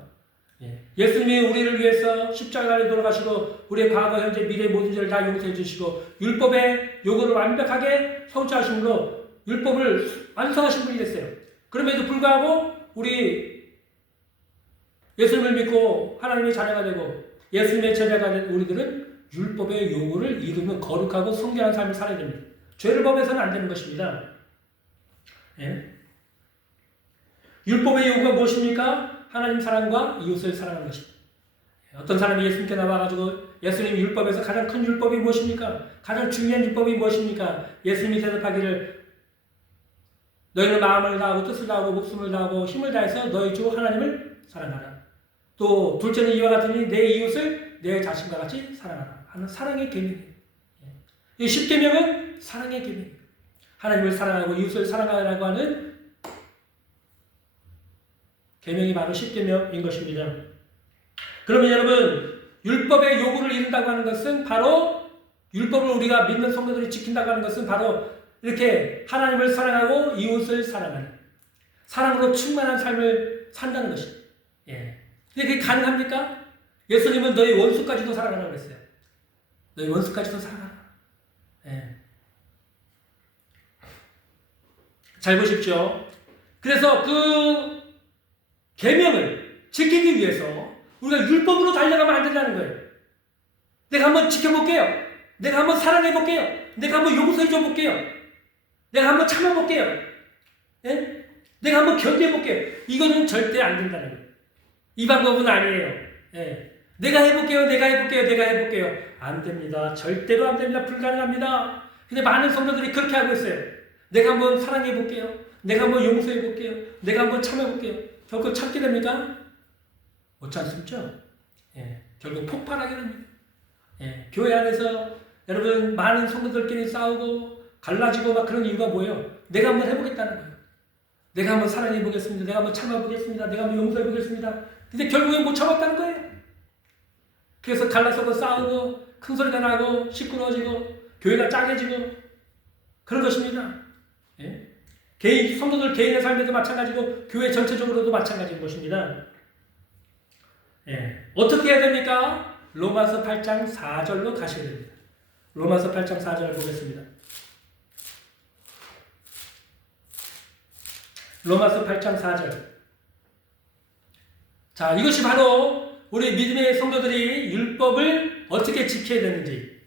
예수님이 우리를 위해서 십자가에 돌아가시고 우리의 과거, 현재, 미래 모든 죄를 다 용서해 주시고 율법의 요구를 완벽하게 성취하심으로 율법을 완성하신 분이 됐어요. 그럼에도 불구하고 우리 예수님을 믿고 하나님의 자녀가 되고 예수님의 제자가 된 우리들은 율법의 요구를 이루면 거룩하고 성결한 삶을 살아야 됩니다. 죄를 범해서는 안 되는 것입니다. 율법의 요구가 무엇입니까? 하나님 사랑과 이웃을 사랑하는 것입니다. 어떤 사람이 예수님께 나와가지고 예수님 율법에서 가장 큰 율법이 무엇입니까? 가장 중요한 율법이 무엇입니까? 예수님이 대답하기를 너희는 마음을 다하고 뜻을 다하고 목숨을 다하고 힘을 다해서 너희 주 하나님을 사랑하라. 또 둘째는 이와 같으니 내 이웃을 내 자신과 같이 사랑하라 하는 사랑의 계명이에요. 이 10계명은 사랑의 계명이에요. 하나님을 사랑하고 이웃을 사랑하라고 하는 계명이 바로 10계명인 것입니다. 그러면 여러분 율법의 요구를 이룬다고 하는 것은 바로 율법을 우리가 믿는 성도들이 지킨다고 하는 것은 바로 이렇게 하나님을 사랑하고 이웃을 사랑하는 사랑으로 충만한 삶을 산다는 것입니다. 근데 그게 가능합니까? 예수님은 너희 원수까지도 사랑하라고 그랬어요. 너희 원수까지도 사랑하라. 잘 보십시오. 그래서 그 계명을 지키기 위해서 우리가 율법으로 달려가면 안 된다는 거예요. 내가 한번 지켜볼게요. 내가 한번 사랑해볼게요. 내가 한번 용서해줘 볼게요. 내가 한번 참아볼게요. 내가 한번 견뎌볼게요. 이거는 절대 안 된다는 거예요. 이 방법은 아니에요. 내가 해볼게요. 내가 해볼게요. 내가 해볼게요. 안 됩니다. 절대로 안 됩니다. 불가능합니다. 근데 많은 성도들이 그렇게 하고 있어요. 내가 한번 사랑해볼게요. 내가 한번 용서해볼게요. 내가 한번 참아볼게요. 결국 참게 됩니까? 못 참습죠? 결국 폭발하게 됩니다. 교회 안에서 여러분 많은 성도들끼리 싸우고 갈라지고 막 그런 이유가 뭐예요? 내가 한번 해보겠다는 거예요. 내가 한번 사랑해보겠습니다. 내가 한번 참아보겠습니다. 내가 한번 용서해보겠습니다. 근데 결국엔 못 참았다는 거예요. 그래서 갈라서고 싸우고 큰 소리가 나고 시끄러워지고 교회가 짜게지고 그런 것입니다. 개인, 성도들 개인의 삶에도 마찬가지고 교회 전체적으로도 마찬가지인 것입니다. 어떻게 해야 됩니까? 로마서 8장 4절로 가셔야 됩니다. 로마서 8장 4절을 보겠습니다. 로마서 8장 4절. 자, 이것이 바로 우리 믿음의 성도들이 율법을 어떻게 지켜야 되는지.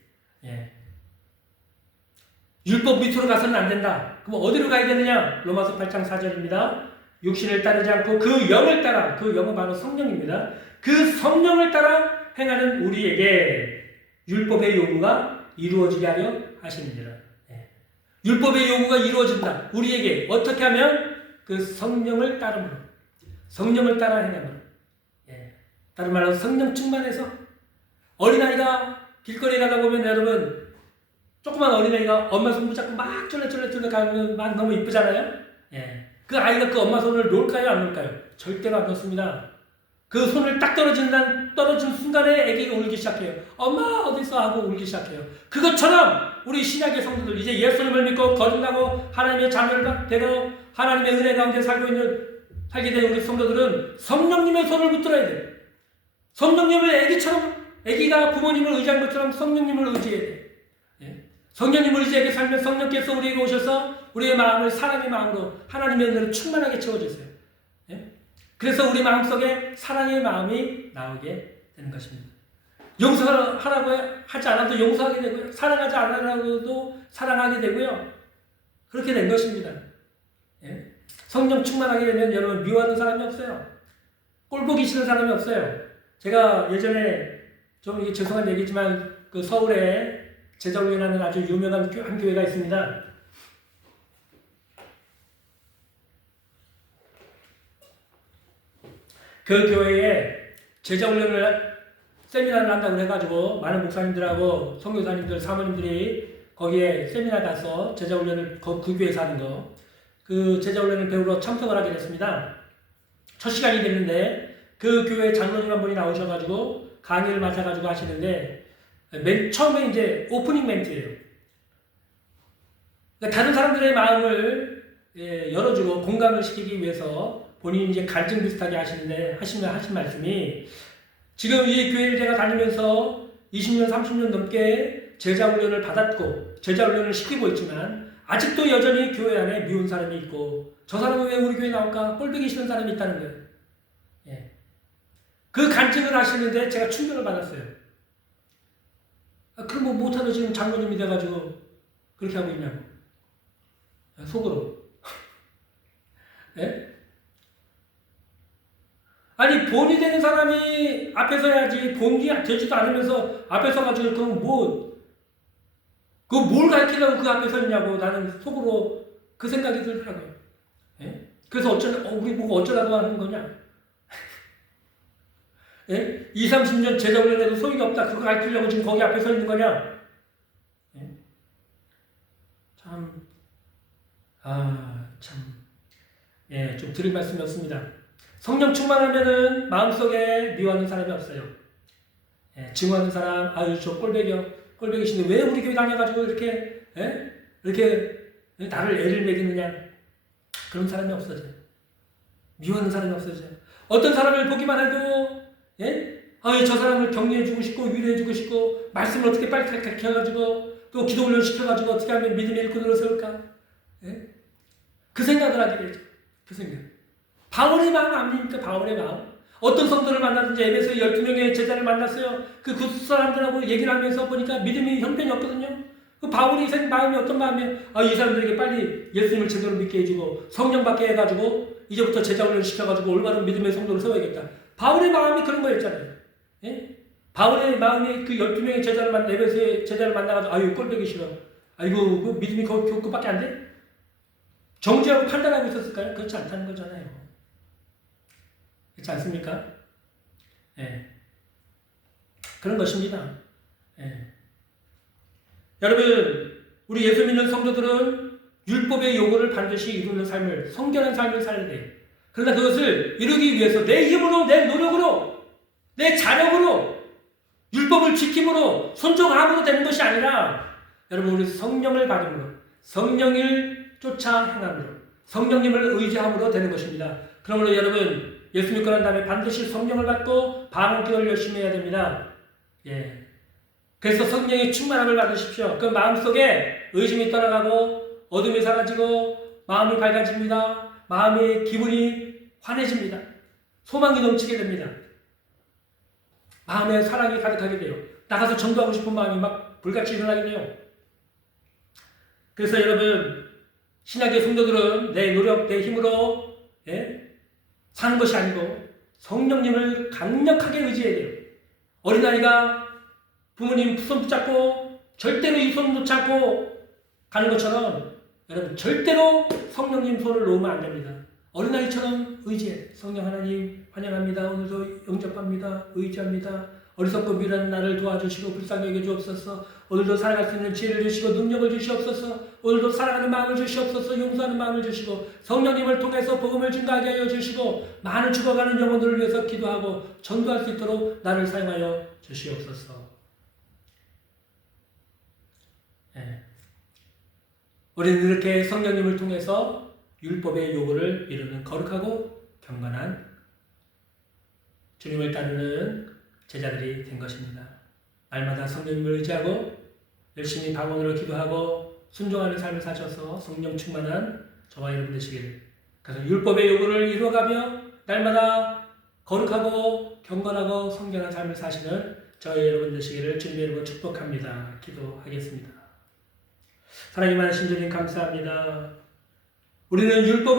율법 밑으로 가서는 안 된다. 그럼 어디로 가야 되느냐? 로마서 8장 4절입니다. 육신을 따르지 않고 그 영을 따라, 그 영은 바로 성령입니다. 그 성령을 따라 행하는 우리에게 율법의 요구가 이루어지게 하려 하십니다. 율법의 요구가 이루어진다. 우리에게 어떻게 하면 그 성령을 따름으로, 성령을 따라 행함으로. 다른 말로 성령 충만해서 어린아이가 길거리에 가다 보면 여러분 조그만 어린아이가 엄마 손 붙잡고 막 쫄래쫄래 가면 막 너무 이쁘잖아요. 그 아이가 그 엄마 손을 놓을까요? 안 놓을까요? 절대로 안 놓습니다. 그 손을 딱 떨어진 순간에 아기가 울기 시작해요. 엄마 어딨어? 하고 울기 시작해요. 그것처럼 우리 신약의 성도들 이제 예수님을 믿고 거듭나고 하나님의 자녀를 되고 하나님의 은혜 가운데 살게 된 우리 성도들은 성령님의 손을 붙들어야 돼요. 성령님을 아기가 부모님을 의지한 것처럼 성령님을 의지해야 돼요. 성령님을 의지하게 살면 성령께서 우리에게 오셔서 우리의 마음을 사랑의 마음으로 하나님의 은혜로 충만하게 채워주세요. 그래서 우리 마음속에 사랑의 마음이 나오게 되는 것입니다. 용서하라고 하지 않아도 용서하게 되고요. 사랑하지 않아도 사랑하게 되고요. 그렇게 된 것입니다. 성령 충만하게 되면 여러분 미워하는 사람이 없어요. 꼴 보기 싫은 사람이 없어요. 제가 예전에 좀 이게 죄송한 얘기지만 그 서울에 제자훈련하는 아주 유명한 한 교회가 있습니다. 그 교회에 제자훈련을 세미나를 한다고 해가지고 많은 목사님들하고 선교사님들, 사모님들이 거기에 세미나 가서 제자훈련을 그 교회에서 하는 거, 그 제자훈련을 배우러 참석을 하게 됐습니다. 첫 시간이 됐는데 그 교회 장로님 한 분이 나오셔가지고 강의를 맡아가지고 하시는데 맨 처음에 이제 오프닝 멘트예요. 그러니까 다른 사람들의 마음을 열어주고 공감을 시키기 위해서 본인이 이제 갈증 비슷하게 하신 말씀이, 지금 이 교회를 제가 다니면서 20년, 30년 넘게 제자훈련을 받았고 제자훈련을 시키고 있지만 아직도 여전히 교회 안에 미운 사람이 있고, 저 사람은 왜 우리 교회 나올까? 꼴보기 싫은 사람이 있다는 거예요. 예. 그 간증을 하시는데 제가 충격을 받았어요. 그럼 뭐 못하는 지금 장로님이 돼가지고 그렇게 하고 있냐고. 속으로. 예? 아니, 본이 되는 사람이 앞에 서야지. 본이 되지도 않으면서 앞에 서가지고 그럼 뭘 가르치려고 그 앞에 서 있냐고 나는 속으로 그 생각이 들더라고요. 예? 그래서 우리 보고 어쩌라고 하는 거냐? 예? 20, 30년 제자훈련해도 소용이 없다. 그거 가르치려고 지금 거기 앞에 서 있는 거냐? 예? 참, 예, 좀 드릴 말씀이 없습니다. 성령 충만하면은 마음속에 미워하는 사람이 없어요. 예, 증오하는 사람, 아유, 저 꼴배기신데 왜 우리 교회 다녀가지고 이렇게 나를 애를 먹이느냐. 그런 사람이 없어져요. 미워하는 사람이 없어져요. 어떤 사람을 보기만 해도, 예? 아유, 저 사람을 격려해주고 싶고, 위로해주고 싶고, 말씀을 어떻게 빨리 가르쳐가지고, 또 기도 훈련 시켜가지고 어떻게 하면 믿음의 일꾼으로 세울까? 예? 그 생각을 하게 되죠. 그 생각. 바울의 마음 아닙니까? 바울의 마음. 어떤 성도를 만났든지 에베소에 12명의 제자를 만났어요. 그 사람들하고 얘기를 하면서 보니까 믿음이 형편이 없거든요. 그 바울의 마음이 어떤 마음이에요? 이 사람들에게 빨리 예수님을 제대로 믿게 해주고 성령 받게 해가지고 이제부터 제자훈련 시켜가지고 올바른 믿음의 성도를 세워야겠다. 바울의 마음이 그런 거였잖아요. 예? 바울의 마음이 그 12명의 에베소의 제자를 만나가지고 아유, 꼴보기 싫어. 아이고, 그 믿음이 그밖에 안 돼? 정죄하고 판단하고 있었을까요? 그렇지 않다는 거잖아요. 그렇지 않습니까? 예. 그런 것입니다. 예. 여러분, 우리 예수 믿는 성도들은 율법의 요구를 반드시 이루는 삶을, 성결한 삶을 살아야 돼요. 그러나 그것을 이루기 위해서 내 힘으로, 내 노력으로, 내 자력으로, 율법을 지킴으로, 순종함으로 되는 것이 아니라, 여러분, 우리 성령을 받음으로, 성령을 쫓아 행함으로, 성령님을 의지함으로 되는 것입니다. 그러므로 여러분, 예수 믿고 난 다음에 반드시 성령을 받고 방언기도를 열심히 해야 됩니다. 예. 그래서 성령의 충만함을 받으십시오. 그 마음속에 의심이 떠나가고 어둠이 사라지고 마음이 밝아집니다. 마음의 기분이 환해집니다. 소망이 넘치게 됩니다. 마음에 사랑이 가득하게 돼요. 나가서 전도하고 싶은 마음이 막 불같이 일어나게 돼요. 그래서 여러분, 신약의 성도들은 내 노력, 내 힘으로 사는 것이 아니고 성령님을 강력하게 의지해야 돼요. 어린아이가 부모님 손 붙잡고 절대로 이 손 놓지 않고 가는 것처럼 여러분 절대로 성령님 손을 놓으면 안 됩니다. 어린아이처럼 의지해. 성령 하나님 환영합니다. 오늘도 영접합니다. 의지합니다. 어리석고 미련한 나를 도와주시고 불쌍히 여겨 주옵소서. 오늘도 살아갈 수 있는 지혜를 주시고 능력을 주시옵소서. 오늘도 사랑하는 마음을 주시옵소서. 용서하는 마음을 주시고 성령님을 통해서 복음을 증가하게 하여 주시고 많은 죽어가는 영혼들을 위해서 기도하고 전도할 수 있도록 나를 사용하여 주시옵소서. 네. 우리는 이렇게 성령님을 통해서 율법의 요구를 이루는 거룩하고 경건한 주님을 따르는 제자들이 된 것입니다. 날마다 성령님을 의지하고 열심히 방언으로 기도하고 순종하는 삶을 사셔서 성령 충만한 저와 여러분 되시길. 그래서 율법의 요구를 이루어가며 날마다 거룩하고 경건하고 성결한 삶을 사시는 저와 여러분 되시기를 주님의 이름으로 축복합니다. 기도하겠습니다. 사랑이 많으신 주님 감사합니다. 우리는 율법